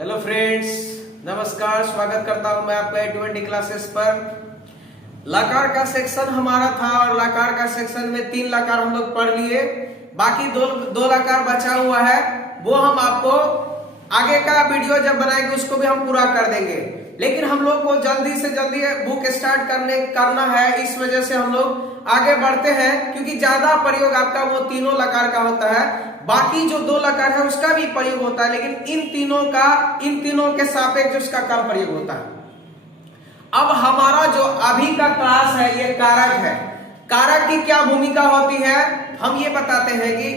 Hello friends, नमस्कार। स्वागत करता हूं मैं आपका A20 क्लासेस पर। लकार का सेक्शन हमारा था और लकार का सेक्शन में 3 लकार हम लोग पढ़ लिए। बाकी दो लकार बचा हुआ है, वो हम आपको आगे का वीडियो जब बनाएंगे उसको भी हम पूरा कर देंगे। लेकिन हम लोग को जल्दी से जल्दी बुक स्टार्ट करना है, इस वजह से हम लोग आगे बढ़ते हैं, क्योंकि ज्यादा प्रयोग आपका वो तीनों लकार का होता है। बाकी जो 2 लकार है उसका भी प्रयोग होता है, लेकिन इन तीनों के सापेक्ष उसका कम प्रयोग होता है। अब हमारा जो अभी का क्लास है ये कारक है। कारक की क्या भूमिका होती है हम ये बताते हैं कि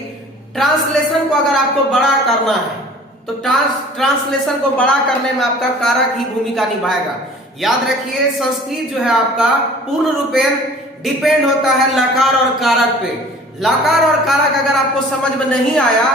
ट्रांसलेशन को अगर आपको बड़ा करना है तो ट्रांसलेशन को बड़ा करने में आपका कारक ही भूमिका निभाएगा। याद रखिए, संस्कृत जो है आपका पूर्ण रूपेण डिपेंड होता है लकार और कारक पे। लकार और कारक अगर आपको समझ में नहीं आया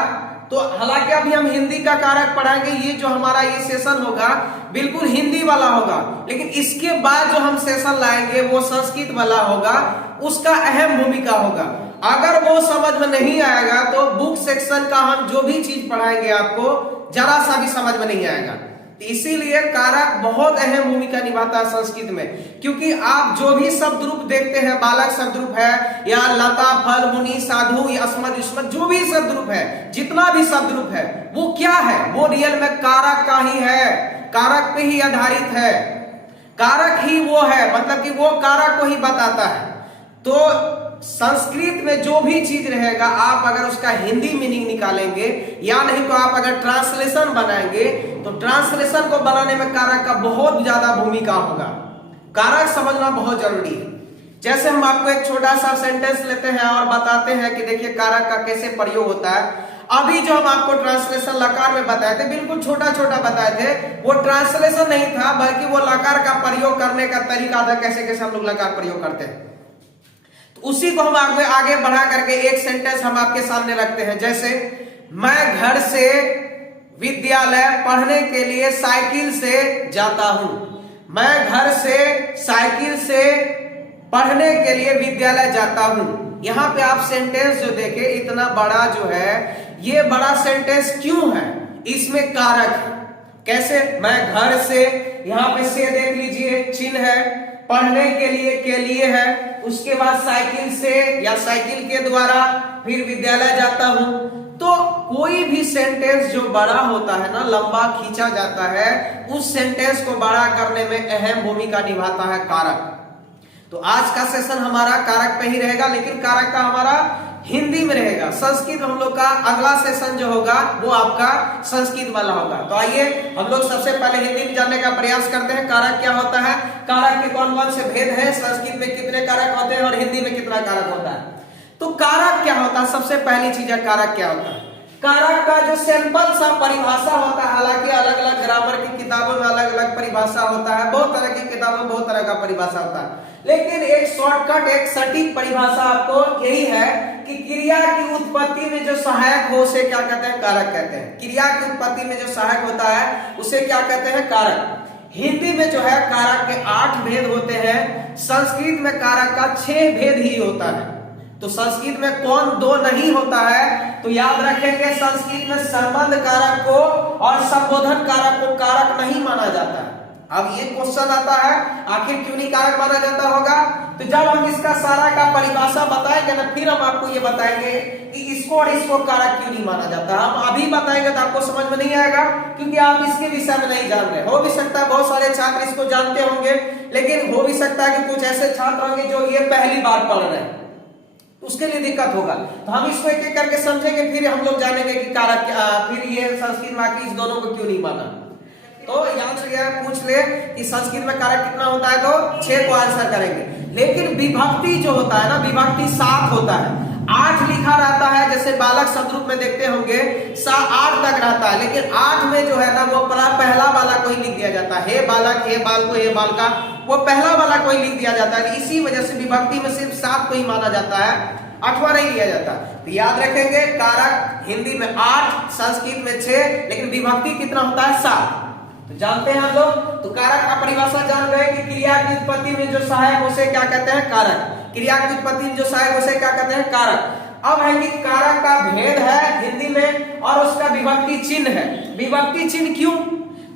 तो, हालांकि अभी हम हिंदी का कारक पढ़ाएंगे, ये जो हमारा ये सेशन होगा बिल्कुल हिंदी वाला होगा, लेकिन इसके बाद जो हम सेशन लाएंगे वो संस्कृत वाला होगा, उसका अहम भूमिका होगा। अगर वो समझ में नहीं आएगा तो बुक सेक्शन का हम जो भी चीज पढ़ाएंगे आपको जरा सा भी समझ में नहीं आएगा। इसीलिए कारक बहुत अहम भूमिका निभाता है संस्कृत में, क्योंकि आप जो भी शब्द रूप देखते हैं, बालक शब्द रूप है या लता फल मुनि साधु या अस्मद युष्मद, जो भी शब्द रूप है, जितना भी शब्द रूप है, वो क्या है? वो रियल में कारक का ही है, कारक पे ही आधारित है। कारक ही वो है, मतलब कि वो कारक को ही बताता है। तो संस्कृत में जो भी चीज रहेगा, आप अगर उसका हिंदी मीनिंग निकालेंगे या नहीं तो आप अगर ट्रांसलेशन बनाएंगे तो ट्रांसलेशन को बनाने में कारक का बहुत ज्यादा भूमिका होगा। कारक समझना बहुत जरूरी है। जैसे हम आपको एक छोटा सा सेंटेंस लेते हैं और बताते हैं कि देखिए कारक का कैसे प्रयोग होता है। अभी जो हम आपको ट्रांसलेशन लकार में बताए थे, बिल्कुल छोटा छोटा बताए थे, वो ट्रांसलेशन नहीं था, बल्कि वो लकार का प्रयोग करने का तरीका था, कैसे कैसे हम लोग लकार प्रयोग करते हैं। उसी को हम आगे बढ़ा करके एक सेंटेंस हम आपके सामने रखते हैं। जैसे, मैं घर से विद्यालय पढ़ने के लिए साइकिल से जाता हूं। मैं घर से साइकिल से पढ़ने के लिए विद्यालय जाता हूं। यहां पे आप सेंटेंस जो देखे, इतना बड़ा जो है, ये बड़ा सेंटेंस क्यों है? इसमें कारक है। कैसे? मैं घर से, यहां पे से देख लीजिए चिन्ह है, पढ़ने के लिए है, उसके बाद साइकिल से या साइकिल के द्वारा फिर विद्यालय जाता हूं। तो कोई भी सेंटेंस जो बड़ा होता है ना, लंबा खींचा जाता है, उस सेंटेंस को बड़ा करने में अहम भूमिका निभाता है कारक। तो आज का सेशन हमारा कारक पे ही रहेगा, लेकिन कारक का हमारा हिंदी में रहेगा। संस्कृत हम लोग का अगला सेशन जो होगा वो आपका संस्कृत वाला होगा। तो आइए हम लोग सबसे पहले हिंदी में जानने का प्रयास करते हैं कारक क्या होता है, कारक के कौन कौन से भेद हैं, संस्कृत में कितने कारक होते हैं और हिंदी में कितना कारक होता है। तो कारक क्या होता है? सबसे पहली चीज है कारक क्या होता है। कारक का जो सिंपल सा परिभाषा होता है, हालांकि अलग अलग ग्रामर की किताबों में अलग अलग परिभाषा होता है, बहुत तरह की किताबों में बहुत तरह का परिभाषा होता है, लेकिन एक शॉर्टकट, एक सटीक परिभाषा आपको यही है कि क्रिया की उत्पत्ति में जो सहायक हो उसे क्या कहते हैं? कारक कहते हैं। क्रिया की उत्पत्ति में जो सहायक होता है उसे क्या कहते हैं? कारक। हिंदी में जो है कारक के 8 भेद होते हैं, संस्कृत में कारक का 6 भेद ही होता है। तो संस्कृत में कौन 2 नहीं होता है? तो याद रखेंगे, संस्कृत में संबंध कारक को और संबोधन कारक को कारक नहीं माना जाता है। अब ये क्वेश्चन आता है, आखिर क्यों नहीं कारक माना जाता होगा? तो जब हम इसका सारा का परिभाषा बताएंगे ना, फिर हम आपको ये बताएंगे कि इसको और इसको कारक क्यों नहीं माना जाता। हम अभी बताएंगे तो आपको समझ में नहीं आएगा, क्योंकि आप इसके विषय में नहीं जान रहे। हो भी सकता है बहुत सारे छात्र इसको जानते होंगे, लेकिन हो भी सकता है कि कुछ ऐसे छात्र होंगे जो ये पहली बार पढ़ रहे हैं, उसके लिए दिक्कत होगा। तो हम इसको एक एक करके समझेंगे, फिर हम लोग जानेंगे कि कारक फिर ये संस्कृत में आके इस दोनों को क्यों नहीं माना। तो यहाँ से यह पूछ ले कि संस्कृत में कारक कितना होता है, तो 6 को आंसर करेंगे। लेकिन विभक्ति जो होता है ना, विभक्ति 7 होता है। 8 लिखा रहता है, जैसे बालक शब्द रूप में देखते होंगे 8 तक रहता है, लेकिन 8 में जो है ना वो पहला वाला कोई लिख दिया जाता है। हे बालक, हे बालको, हे बालका, वो पहला वाला कोई लिख दिया जाता है। इसी वजह से विभक्ति में सिर्फ 7 को ही माना जाता है, 8वां नहीं लिया जाता। तो याद रखेंगे, कारक हिंदी में 8, संस्कृत में 6, लेकिन विभक्ति कितना होता है? 7। तो जानते हैं हम लोग। तो कारक का परिभाषा जान गए कि क्रिया की उत्पत्ति में जो सहायक उसे क्या कहते हैं? कारक। क्रिया की उत्पत्ति में जो सहायक उसे क्या कहते हैं? कारक। अब है कि कारक का भेद है हिंदी में और उसका विभक्ति चिन्ह है। विभक्ति चिन्ह क्यों?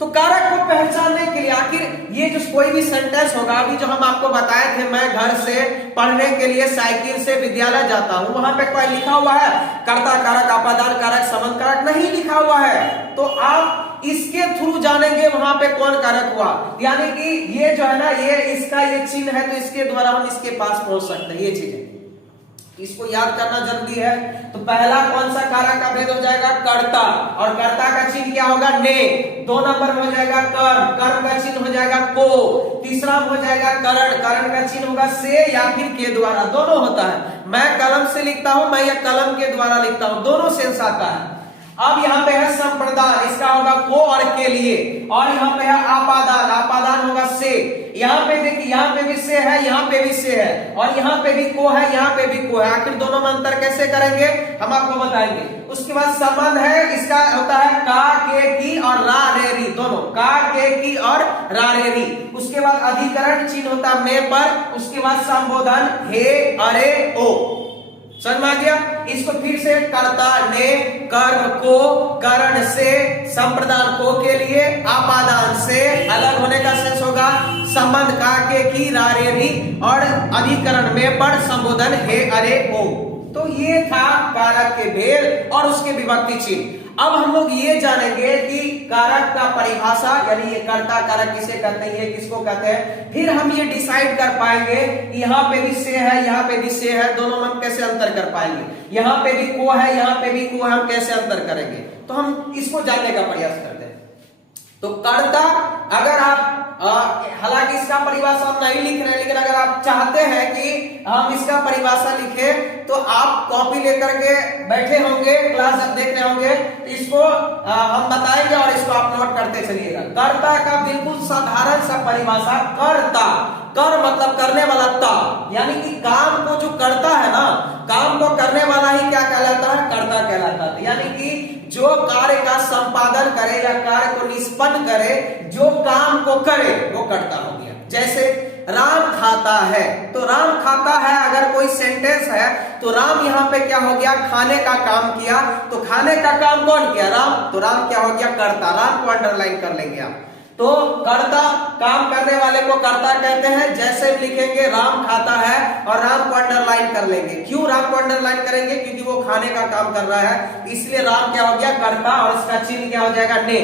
तो कारक को पहचानने के लिए आखिर ये जो कोई भी सेंटेंस होगा, अभी जो हम आपको बताए थे, मैं घर से पढ़ने के लिए साइकिल से विद्यालय जाता हूं, वहां पे कोई लिखा हुआ है कर्ता कारक, अपादान कारक, संबंध कारक नहीं लिखा हुआ है। तो आप इसके थ्रू जानेंगे वहां पे कौन कारक हुआ, यानी कि ये जो है ना, ये इसका ये चिन्ह है, तो इसके द्वारा हम इसके पास पहुंच सकते हैं। ये चीज है, इसको याद करना जरूरी है। तो पहला कौन सा कारक का भेद हो जाएगा, कर्ता, और कर्ता का चिन्ह क्या होगा, ने। 2 नंबर में हो जाएगा कर्म, कर्म का चिन्ह हो जाएगा को। तीसरा में हो जाएगा करण, करण का चिन्ह होगा से या फिर के द्वारा, दोनों होता है। मैं कलम से लिखता हूं, मैं या कलम के द्वारा लिखता हूं, दोनों सेंस आता है। अब यहाँ पे है संप्रदान, इसका होगा को और के लिए, और यहाँ पे है आपादान, आपादान होगा से। यहाँ पे देखिए, यहाँ पे भी से है, यहाँ पे भी से है, और यहाँ पे भी को है, यहाँ पे भी को है। आखिर दोनों में अंतर कैसे करेंगे हम आपको बताएंगे। उसके बाद संबंध है, इसका होता है का, के, की और रा, रे, री, दोनों का, के, की और रा, रे, री। उसके बाद अधिकरण चिन्ह होता है में पर, उसके बाद संबोधन हे, अरे, ओ। समझ में आ गया। इसको फिर से कर्ता ने, कर्म को, करण से, संप्रदान को के लिए, आपादान से, अलग होने का सेंस होगा, संबंध का, के, की, रा, रे, री, और अधिकरण में पर, संबोधन हे, अरे, ओ। तो ये था कारक के भेद और उसके विभक्ति चिन्ह। अब हम लोग ये जानेंगे कि कारक का परिभाषा, यानी ये कर्ता कारक किसे कहते हैं, ये किसको कहते हैं। फिर हम ये डिसाइड कर पाएंगे यहाँ पे भी से है, यहाँ पे भी से है, दोनों में हम कैसे अंतर कर पाएंगे। यहाँ पे भी को है, यहाँ पे भी को है, हम कैसे अंतर करेंगे। तो हम इसको जानने का प्रयास करते हैं। तो कर्ता, अगर आप हालांकि इसका परिभाषा हम नहीं लिख रहे हैं, लेकिन अगर आप चाहते हैं कि हम इसका परिभाषा लिखें, तो आप कॉपी लेकर के बैठे होंगे, क्लास जब देख रहे होंगे, तो इसको हम बताएंगे और इसको आप नोट करते चलिएगा। कर्ता का बिल्कुल साधारण सा परिभाषा, कर्ता, कर मतलब करने वाला, ता, यानी कि काम को जो करता है ना, काम को करने वाला ही क्या कहलाता है, कर्ता कहलाता है। यानी कि जो कार्य का संपादन करे या कार्य को निष्पन्न करे, जो काम को करे, वो कर्ता हो गया। जैसे राम खाता है, तो राम खाता है अगर कोई सेंटेंस है, तो राम यहाँ पे क्या हो गया, खाने का काम किया। तो खाने का काम कौन किया, राम, तो राम क्या हो गया, कर्ता। राम को अंडरलाइन कर लेंगे आप। तो कर्ता, काम करने वाले को कर्ता कहते हैं। जैसे लिखेंगे राम खाता है और राम को अंडरलाइन कर लेंगे। क्यों राम को अंडरलाइन करेंगे, क्योंकि वो खाने का काम कर रहा है, इसलिए राम क्या हो गया, कर्ता, और इसका चिन्ह क्या हो जाएगा, ने।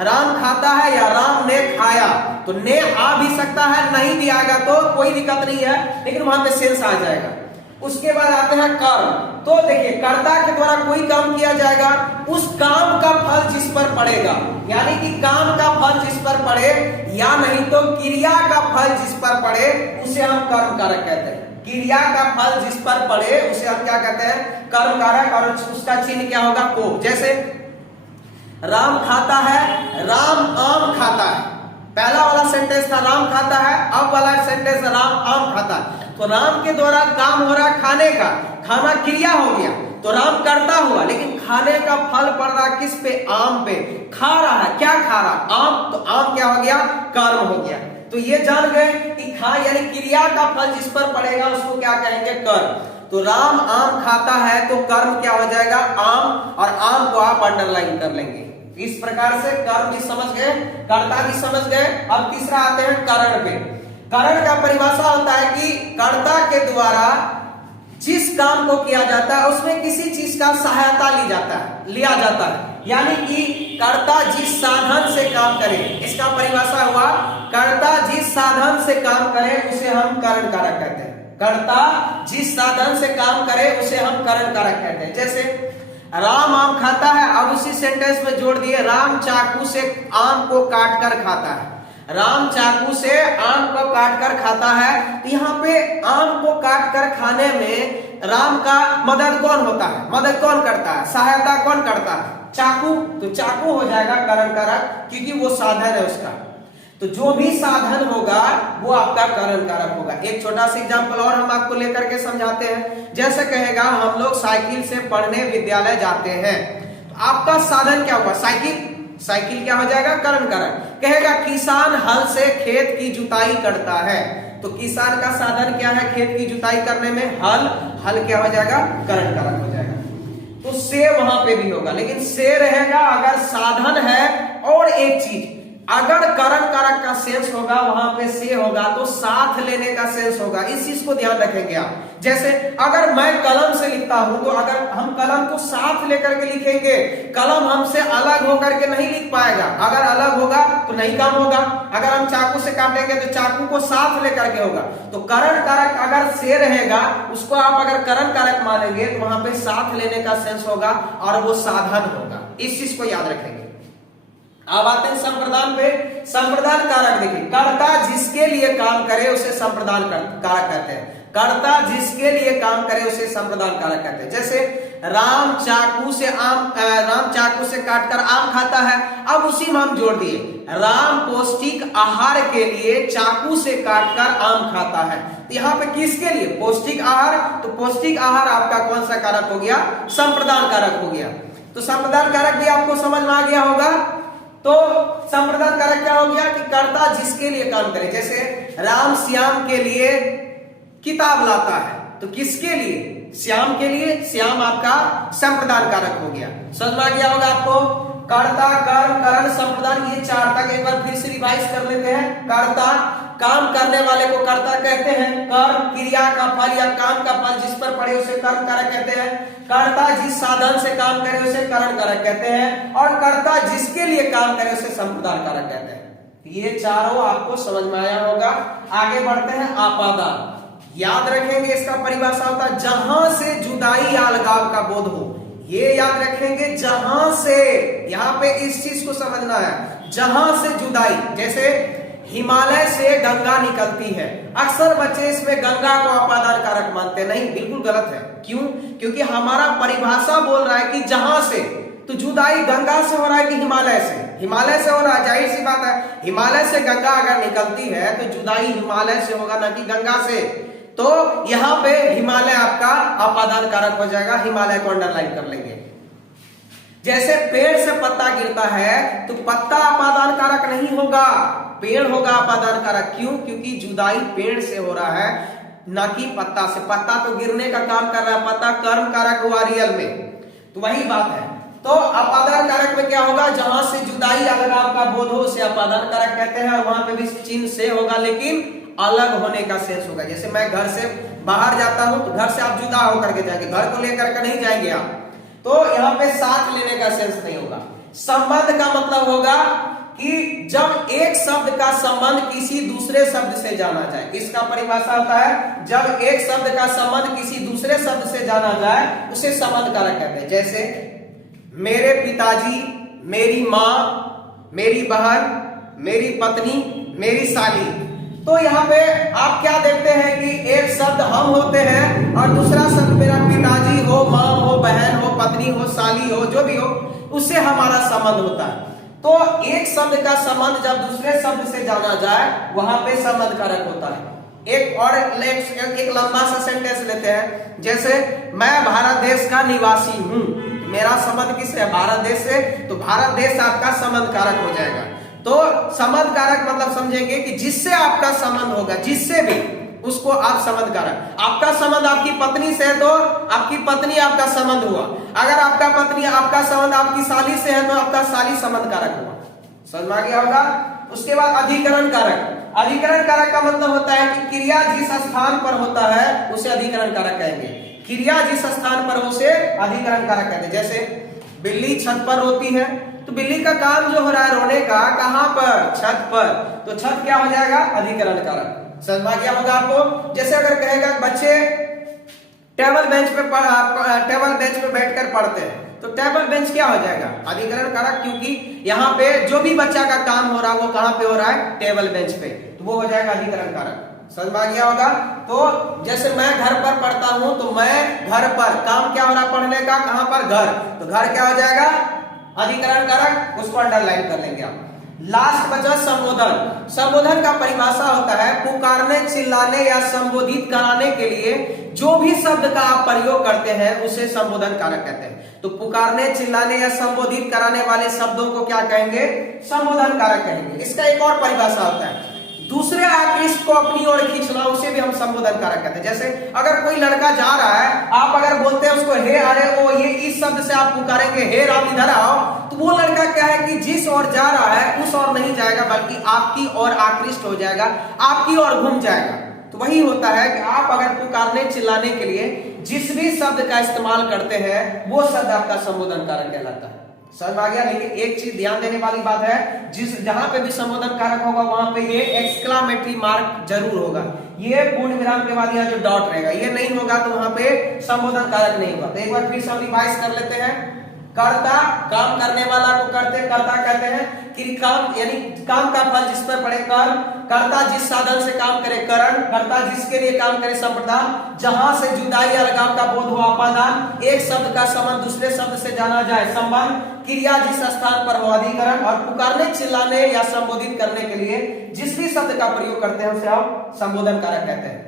राम खाता है या राम ने खाया, तो ने आ भी सकता है, नहीं भी आएगा तो कोई दिक्कत नहीं है, लेकिन वहां पे सेंस आ जाएगा। उसके बाद आते हैं कर्म। तो देखिए, कर्ता के द्वारा कोई काम किया जाएगा, उस काम का फल जिस पर पड़ेगा, यानी कि काम का फल जिस पर पड़े, या नहीं तो क्रिया का फल जिस पर पड़े, उसे हम कर्म कारक कहते हैं। क्रिया का फल जिस पर पड़े उसे हम क्या कहते हैं, कर्म कारक, और उसका चिन्ह क्या होगा, को। जैसे राम खाता है, राम आम खाता है। पहला वाला सेंटेंस था राम खाता है, अब वाला सेंटेंस राम आम खाता है। तो राम के द्वारा काम हो रहा खाने का, खाना क्रिया हो गया, तो राम करता हुआ, लेकिन खाने का फल पड़ रहा किस पे, आम पे। खा रहा है, क्या खा रहा, आम, तो आम क्या हो गया, कर्म हो गया। तो ये जान गए कि खा यानी क्रिया का फल जिस पर पड़ेगा उसको क्या कहेंगे, कर्म। तो राम आम खाता है, तो कर्म क्या हो जाएगा, आम, और आम को आप अंडरलाइन कर लेंगे। इस प्रकार से कर्म भी समझ गए, कर्ता भी समझ गए। अब तीसरा आते हैं करण पे। करण का परिभाषा होता है कि कर्ता के द्वारा जिस काम को किया जाता है उसमें किसी चीज का सहायता लिया जाता है, यानी कि कर्ता जिस साधन से काम करे, इसका परिभाषा हुआ, कर्ता जिस साधन से काम करे उसे हम करण कारक कहते हैं। कर्ता जिस साधन से काम करे उसे हम करण कारक कहते हैं। जैसे राम आम खाता है, अब उसी सेंटेंस में जोड़ दिए, राम चाकू से आम को काट कर खाता है। राम चाकू से आम को काट कर खाता है, तो यहाँ पे आम को काट कर खाने में राम का मदद कौन होता है, मदद कौन करता है, सहायता कौन करता है, चाकू। तो चाकू हो जाएगा करण कारक, क्योंकि वो साधन है उसका। तो जो भी साधन होगा वो आपका करण कारक होगा। एक छोटा सा एग्जांपल और हम आपको लेकर के समझाते हैं। जैसे कहेगा हम लोग साइकिल से पढ़ने विद्यालय जाते हैं, तो आपका साधन क्या होगा, साइकिल। साइकिल क्या हो जाएगा, करण कारक। कहेगा किसान हल से खेत की जुताई करता है, तो किसान का साधन क्या है, खेत की जुताई करने में हल, हल क्या हो जाएगा, करण कारक हो जाएगा। तो से वहां पे भी होगा, लेकिन से रहेगा अगर साधन है और एक चीज, अगर करण कारक का सेंस होगा वहां पे से होगा तो साथ लेने का सेंस होगा। इस चीज को ध्यान रखेंगे आप। जैसे अगर मैं कलम से लिखता हूं तो अगर हम कलम को साथ लेकर के लिखेंगे, कलम हमसे अलग होकर के नहीं लिख पाएगा। अगर अलग होगा तो नहीं काम होगा। अगर हम चाकू से काटेंगे तो चाकू को साथ लेकर के होगा। तो करण कारक अगर से रहेगा, उसको आप अगर करण कारक मानेंगे तो वहां पे साथ लेने का सेंस होगा और वो साधन होगा। इस चीज को याद रखेंगे। अब आते हैं संप्रदान पे। संप्रदान कारक देखिए, कर्ता जिसके लिए काम करे उसे संप्रदान कारक कहते हैं। कर्ता जिसके लिए काम करे उसे संप्रदान कारक कहते हैं। जैसे राम चाकू से काटकर आम खाता है। अब उसी में हम जोड़ दिए, राम पौष्टिक आहार के लिए चाकू से काटकर आम खाता है। तो यहाँ पे किसके लिए? पौष्टिक आहार। तो पौष्टिक आहार आपका कौन सा कारक हो गया? संप्रदान कारक हो गया। तो संप्रदान कारक भी आपको समझ में आ गया होगा। तो संप्रदान कारक क्या हो गया कि कर्ता जिसके लिए काम करे। जैसे राम श्याम के लिए किताब लाता है, तो किसके लिए? श्याम के लिए। श्याम आपका संप्रदान कारक हो गया। समझ में आ गया होगा आपको। कर्ता, कर्म, करण, संप्रदान, ये चार तक एक बार फिर से रिवाइज कर लेते हैं। कर्ता, काम करने वाले को कर्ता कहते हैं। कर्म, क्रिया का फल या काम का फल जिस पर पड़े उसे कर्म कारक कहते हैं। कर्ता जिस साधन से काम करे उसे करण कारक कहते हैं। और कर्ता जिसके लिए काम करे उसे संप्रदान कारक कहते हैं। ये चारों आपको समझ में आया होगा। आगे बढ़ते हैं। आपादान याद रखेंगे, इसका परिभाषा होता है जहां से जुदाई या अलगाव का बोध हो। ये याद रखेंगे, जहां से, यहां पे इस चीज को समझना है, जहां से जुदाई। जैसे हिमालय से गंगा निकलती है, अक्सर बच्चे इसमें गंगा को आपादान कारक मानते हैं। नहीं, बिल्कुल गलत है। क्यों? क्योंकि हमारा परिभाषा बोल रहा है कि जहां से, तो जुदाई गंगा से हो रहा है कि हिमालय से? हिमालय से हो रहा है। जाहिर सी बात है, हिमालय से गंगा अगर निकलती है तो जुदाई हिमालय से होगा, ना कि गंगा से। तो यहां पे हिमालय आपका आपादान कारक हो जाएगा। हिमालय को अंडरलाइन कर लेंगे। जैसे पेड़ से पत्ता गिरता है तो पत्ता आपादान कारक नहीं होगा, पेड़ होगा आपादान कारक। क्यों? क्योंकि जुदाई पेड़ से हो रहा है, ना कि पत्ता से। पत्ता तो गिरने का काम कर रहा है, पत्ता कर्म कारक हुआ रियल में। तो वही बात है। तो आपादान कारक में क्या होगा? जहां से जुदाई अलगाव का बोध हो उसे आपादान कारक कहते हैं। और वहां पे भी चिन्ह से होगा, लेकिन अलग होने का सेंस होगा। जैसे मैं घर से बाहर जाता हूं तो घर से आप जुदा होकर के जाएंगे, घर को लेकर के नहीं जाएंगे आप। तो यहाँ पे साथ लेने का सेंस नहीं होगा। संबंध का मतलब होगा कि जब एक शब्द का संबंध किसी दूसरे शब्द से जाना जाए। इसका परिभाषा होता है, जब एक शब्द का संबंध किसी दूसरे शब्द से जाना जाए उसे संबंध कारक कहते हैं। जैसे मेरे पिताजी, मेरी माँ, मेरी बहन, मेरी पत्नी, मेरी साली। तो यहाँ पे आप क्या देखते हैं कि एक शब्द हम होते हैं और दूसरा शब्द मेरा पिताजी हो, माँ हो, बहन हो, पत्नी हो, साली हो, जो भी हो, उससे हमारा संबंध होता है। तो एक शब्द का संबंध जब दूसरे शब्द से जाना जाए वहां पे संबंध कारक होता है। एक लंबा सा सेंटेंस लेते हैं। जैसे मैं भारत देश का निवासी हूं, मेरा संबंध किससे है? भारत देश से। तो भारत देश आपका संबंध कारक हो जाएगा। तो संबंध कारक मतलब समझेंगे कि जिससे आपका संबंध होगा, जिससे भी, उसको आप संबंध कारक। आपका संबंध आपकी पत्नी से है तो आपकी पत्नी आपका संबंध हुआ। अगर आपका संबंध आपकी साली से है तो आपका साली संबंध कारक हुआ। समझ में आ गया होगा। उसके बाद अधिकरण कारक। अधिकरण कारक का मतलब होता है कि क्रिया जिस स्थान पर होता है उसे अधिकरण कारक कहेंगे। क्रिया जिस स्थान पर हो उसे अधिकरण कारक कहते हैं। जैसे बिल्ली छत पर रोती है, तो बिल्ली का काम जो हो रहा है रोने का, कहां पर? छत पर। तो छत क्या हो जाएगा? अधिकरण कारक। समझ में गया होगा आपको। जैसे अगर कहेगा बच्चे टेबल बेंच पे बैठकर पढ़ते हैं, तो टेबल बेंच क्या हो जाएगा? अधिकरण कारक। क्योंकि यहाँ पे जो भी बच्चा का काम हो रहा है वो कहां पे हो रहा है? टेबल बेंच पे। तो वो हो जाएगा अधिकरण कारक। समझ में आ गया होगा। तो जैसे मैं घर पर पढ़ता हूं तो मैं घर पर, काम क्या हो रहा है पढ़ने का? कहां पर? घर। तो घर क्या हो जाएगा? अधिकरण कारक। उसको अंडरलाइन कर लेंगे आप। लास्ट बचा संबोधन। संबोधन का परिभाषा होता है पुकारने, चिल्लाने या संबोधित कराने के लिए जो भी शब्द का आप प्रयोग करते हैं उसे संबोधन कारक कहते हैं। तो पुकारने, चिल्लाने या संबोधित कराने वाले शब्दों को क्या कहेंगे? संबोधन कारक कहेंगे। इसका एक और परिभाषा होता है, दूसरे आकृष्ट को अपनी ओर खींचना, उसे भी हम संबोधन कारक कहते हैं। जैसे अगर कोई लड़का जा रहा है, आप अगर बोलते हैं उसको हे, अरे ओ, ये इस शब्द से आप पुकारेंगे हे राम इधर आओ, तो तो वो लड़का क्या है कि जिस ओर जा रहा है उस ओर नहीं जाएगा, बल्कि आपकी ओर आकृष्ट हो जाएगा, आपकी ओर घूम जाएगा। तो वही होता है कि आप अगर पुकारने चिल्लाने के लिए जिस भी शब्द का इस्तेमाल करते हैं वो शब्द आपका संबोधन कारक कहलाता है। समझ आ गया? लेकिन एक चीज ध्यान देने वाली बात है, जहां पे भी संबोधन कारक होगा वहां पे ये एक्सक्लामेटरी मार्क जरूर होगा, ये पूर्ण विराम के बाद यहाँ जो डॉट रहेगा, ये नहीं होगा तो वहां पे संबोधन कारक नहीं होगा। तो एक बार फिर से हम रिवाइज कर लेते हैं। कर्ता, काम करने वाला को करते कर्ता कहते हैं, कि काम यानी काम का फल जिस पर पड़े कर्म, कर्ता जिस साधन से काम करे करण, कर्ता जिसके लिए काम करे संप्रदान, जहां से जुदाई अलगाव का बोध हो अपादान, एक शब्द का संबंध दूसरे शब्द से जाना जाए संबंध, क्रिया जिस स्थान पर हो अधिकरण, और पुकारने चिल्लाने या संबोधित करने के लिए जिस भी शब्द का प्रयोग करते हैं उसे आप संबोधन कारक कहते हैं।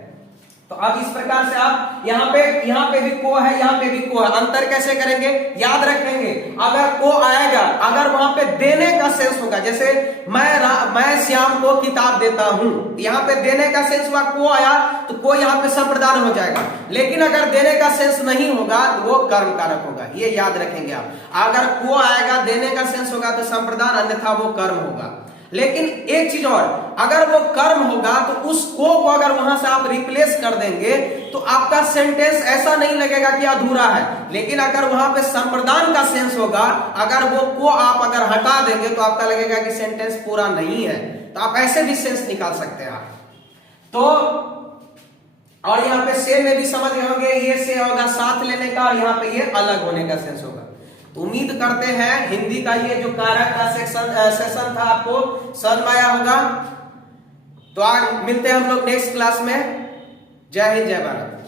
तो अब इस प्रकार से आप यहाँ पे भी को है, यहाँ पे भी को है, अंतर कैसे करेंगे याद रखेंगे। अगर को आएगा, अगर वहां पे देने का सेंस होगा, जैसे मैं श्याम को किताब देता हूं, यहाँ पे देने का सेंस हुआ, को आया तो को यहाँ पे संप्रदान हो जाएगा। लेकिन अगर देने का सेंस नहीं होगा तो वो कर्म कारक होगा, ये याद रखेंगे आप। अगर को आएगा देने का सेंस होगा तो संप्रदान, अन्यथा वो कर्म होगा। लेकिन एक चीज और, अगर वो कर्म होगा तो उस को अगर वहां से आप रिप्लेस कर देंगे तो आपका सेंटेंस ऐसा नहीं लगेगा कि अधूरा है। लेकिन अगर वहां पे संप्रदान का सेंस होगा, अगर वो को आप अगर हटा देंगे तो आपका लगेगा कि सेंटेंस पूरा नहीं है। तो आप ऐसे भी सेंस निकाल सकते हैं आप। तो और यहाँ पे से में भी समझ गए होंगे, ये से होगा साथ लेने का, और यहाँ पे ये अलग होने का सेंस होगा। तो उम्मीद करते हैं हिंदी का ये जो कारक का सेशन था आपको समझ में आया होगा। तो आज मिलते हैं हम लोग नेक्स्ट क्लास में। जय हिंद, जय भारत।